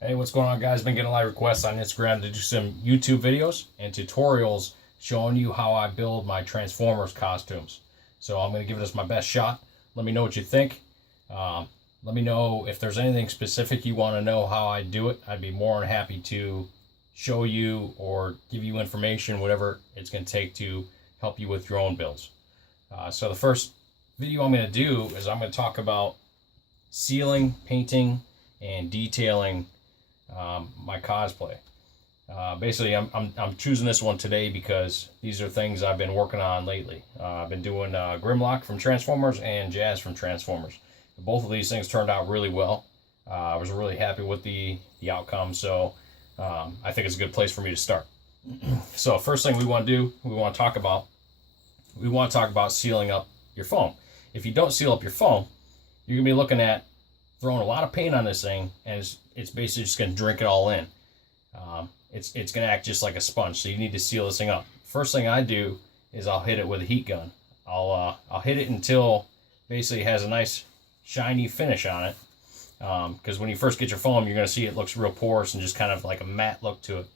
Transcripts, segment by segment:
Hey, what's going on, guys? Been getting a lot of requests on Instagram to do some YouTube videos and tutorials showing you how I build my Transformers costumes. So I'm going to give this my best shot. Let me know what you think. Let me know if there's anything specific you want to know how I do it. I'd be more than happy to show you or give you information, whatever it's going to take to help you with your own builds. So the first video I'm going to do is I'm going to talk about sealing, painting, and detailing my cosplay. Basically, I'm choosing this one today because these are things I've been working on lately. I've been doing Grimlock from Transformers and Jazz from Transformers. Both of these things turned out really well. I was really happy with the outcome, so I think it's a good place for me to start. So first thing we want to do, we want to talk about sealing up your foam. If you don't seal up your foam, you're going to be looking at throwing a lot of paint on this thing, and it's basically just going to drink it all in. It's going to act just like a sponge, so you need to seal this thing up. First thing I do is I'll hit it with a heat gun. I'll hit it until basically it has a nice shiny finish on it. Because when you first get your foam, you're going to see it looks real porous and just kind of like a matte look to it.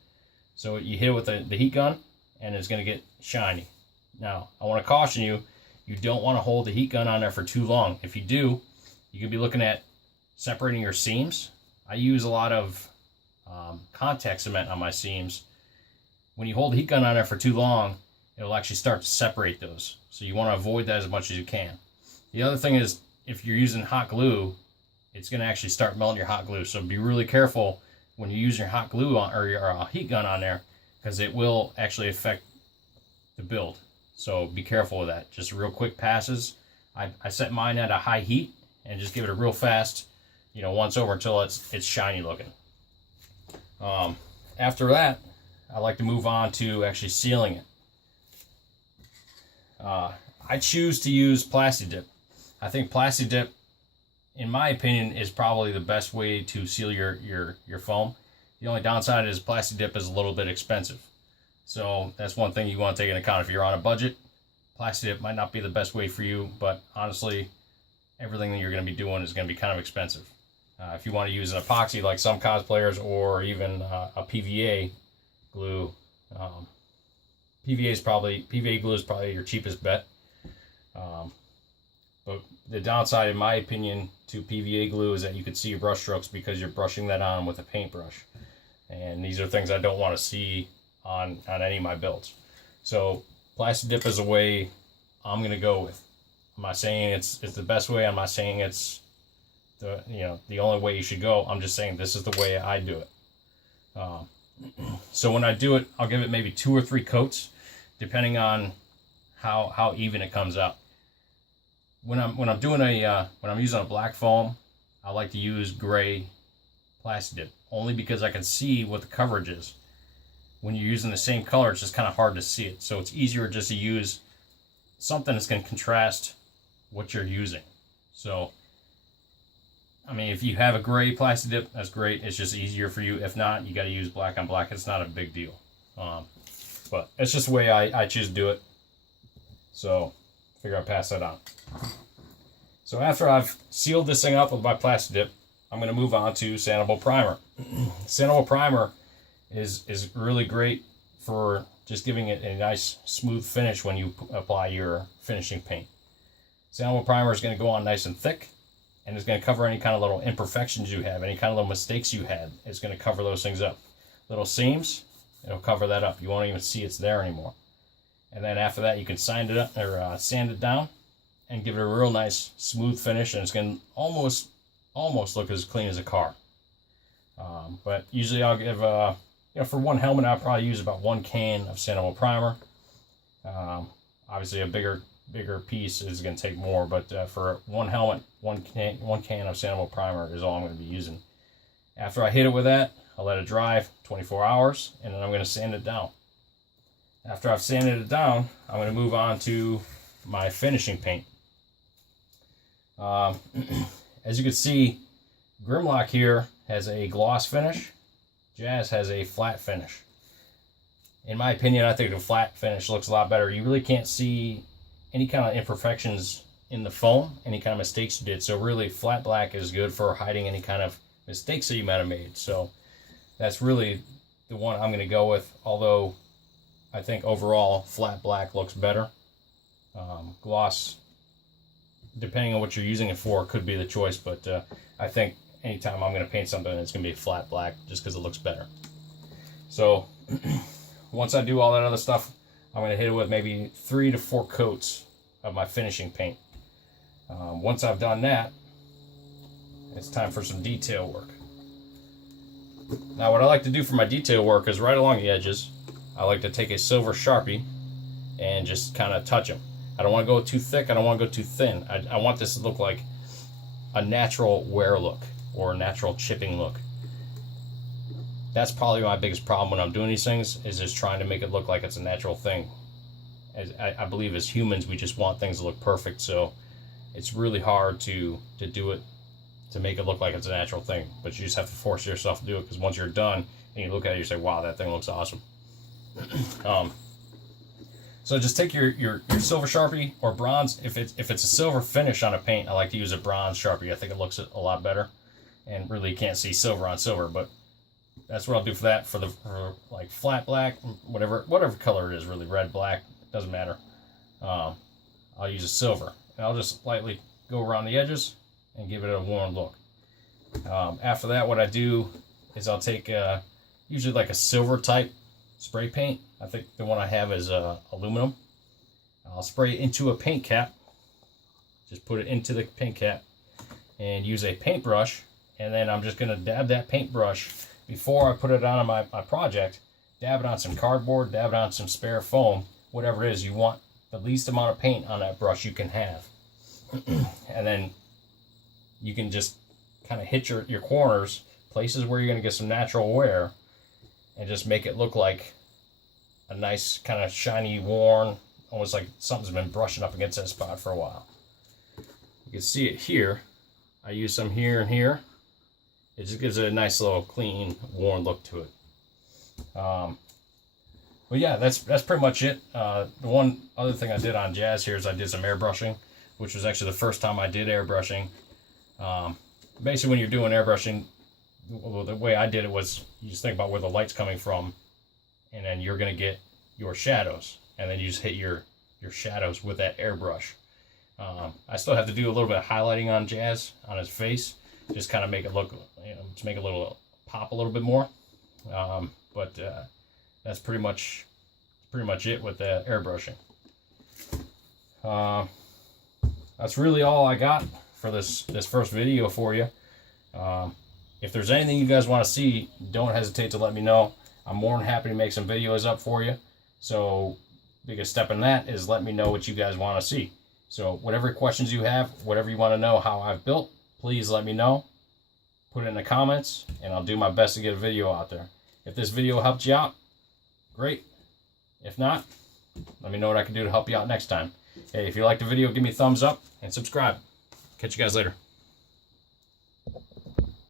So you hit it with the heat gun, and it's going to get shiny. Now, I want to caution you, you don't want to hold the heat gun on there for too long. If you do, you could be looking at separating your seams. I use a lot of contact cement on my seams. When you hold the heat gun on there for too long, it'll actually start to separate those. So you want to avoid that as much as you can. The other thing is, if you're using hot glue, it's going to actually start melting your hot glue. So be really careful when you use your hot glue on, or your heat gun on there, because it will actually affect the build. So be careful with that. Just real quick passes. I set mine at a high heat and just give it a real fast, once over until it's shiny looking. After that, I like to move on to actually sealing it. I choose to use Plasti Dip. I think Plasti Dip, in my opinion, is probably the best way to seal your foam. The only downside is Plasti Dip is a little bit expensive. So that's one thing you want to take into account. If you're on a budget, Plasti Dip might not be the best way for you, but honestly, everything that you're going to be doing is going to be kind of expensive. If you want to use an epoxy like some cosplayers, or even a PVA glue, PVA glue is probably your cheapest bet. But the downside, in my opinion, to PVA glue is that you can see your brush strokes because you're brushing that on with a paintbrush. And these are things I don't want to see on any of my builds. So Plasti Dip is a way I'm going to go with. I'm not saying it's the best way. I'm not saying it's the only way you should go. I'm just saying this is the way I do it. So when I do it, I'll give it maybe 2 or 3 coats, depending on how even it comes out. When I'm using a black foam, I like to use gray Plasti Dip, only because I can see what the coverage is. When you're using the same color, it's just kind of hard to see it. So it's easier just to use something that's going to contrast what you're using. So, I mean, if you have a gray Plasti Dip, that's great. It's just easier for you. If not, you got to use black on black. It's not a big deal. But it's just the way I choose to do it. So, figure I'll pass that on. So after I've sealed this thing up with my Plasti Dip, I'm going to move on to Sandable Primer. Sandable Primer is really great for just giving it a nice smooth finish when you apply your finishing paint. Sandable Primer is going to go on nice and thick, and it's going to cover any kind of little imperfections you have, any kind of little mistakes you had. It's going to cover those things up. Little seams, it'll cover that up. You won't even see it's there anymore. And then after that, you can sand it up or sand it down and give it a real nice smooth finish, and it's going to almost look as clean as a car. But usually I'll give for one helmet, I'll probably use about 1 can of Sandable Primer. Obviously a bigger piece is going to take more, but for one helmet, one can of Sandable Primer is all I'm going to be using. After I hit it with that, I'll let it dry 24 hours, and then I'm going to sand it down. After I've sanded it down, I'm going to move on to my finishing paint. As you can see, Grimlock here has a gloss finish. Jazz has a flat finish. In my opinion, I think the flat finish looks a lot better. You really can't see any kind of imperfections in the foam, any kind of mistakes you did. So really, flat black is good for hiding any kind of mistakes that you might have made. So that's really the one I'm going to go with, although I think overall flat black looks better. Gloss, depending on what you're using it for, could be the choice, but I think anytime I'm going to paint something, it's going to be flat black just because it looks better. So once I do all that other stuff, I'm going to hit it with maybe 3 to 4 coats of my finishing paint. Once I've done that, it's time for some detail work. Now what I like to do for my detail work is right along the edges, I like to take a silver Sharpie and just kind of touch them. I don't want to go too thick, I don't want to go too thin. I want this to look like a natural wear look or a natural chipping look. That's probably my biggest problem when I'm doing these things, is just trying to make it look like it's a natural thing. As I believe as humans, we just want things to look perfect, so it's really hard to do it, to make it look like it's a natural thing. But you just have to force yourself to do it, because once you're done and you look at it, you say, wow, that thing looks awesome. So just take your silver Sharpie or bronze. If it's a silver finish on a paint, I like to use a bronze Sharpie. I think it looks a lot better, and really you can't see silver on silver, but that's what I'll do for that. For like flat black, whatever color it is, really, red, black, doesn't matter. I'll use a silver, and I'll just lightly go around the edges and give it a warm look. After that, what I do is I'll take usually like a silver type spray paint. I think the one I have is aluminum. I'll spray it into a paint cap. Just put it into the paint cap and use a paintbrush, and then I'm just going to dab that paintbrush before I put it on my project. Dab it on some cardboard, dab it on some spare foam, whatever it is. You want the least amount of paint on that brush you can have. And then you can just kind of hit your corners, places where you're going to get some natural wear, and just make it look like a nice kind of shiny, worn, almost like something's been brushing up against that spot for a while. You can see it here. I use some here and here. It just gives it a nice little clean, worn look to it. But yeah, that's pretty much it. The one other thing I did on Jazz here is I did some airbrushing, which was actually the first time I did airbrushing. Basically, when you're doing airbrushing, the way I did it was you just think about where the light's coming from, and then you're going to get your shadows, and then you just hit your shadows with that airbrush. I still have to do a little bit of highlighting on Jazz, on his face, just kind of make it look, to make it a little pop a little bit more. But that's pretty much it with the airbrushing. That's really all I got for this first video for you. If there's anything you guys want to see, don't hesitate to let me know. I'm more than happy to make some videos up for you. So biggest step in that is let me know what you guys want to see. So whatever questions you have, whatever you want to know how I've built, please let me know. Put it in the comments, and I'll do my best to get a video out there. If this video helped you out, great. If not, let me know what I can do to help you out next time. Hey, if you liked the video, give me a thumbs up and subscribe. Catch you guys later.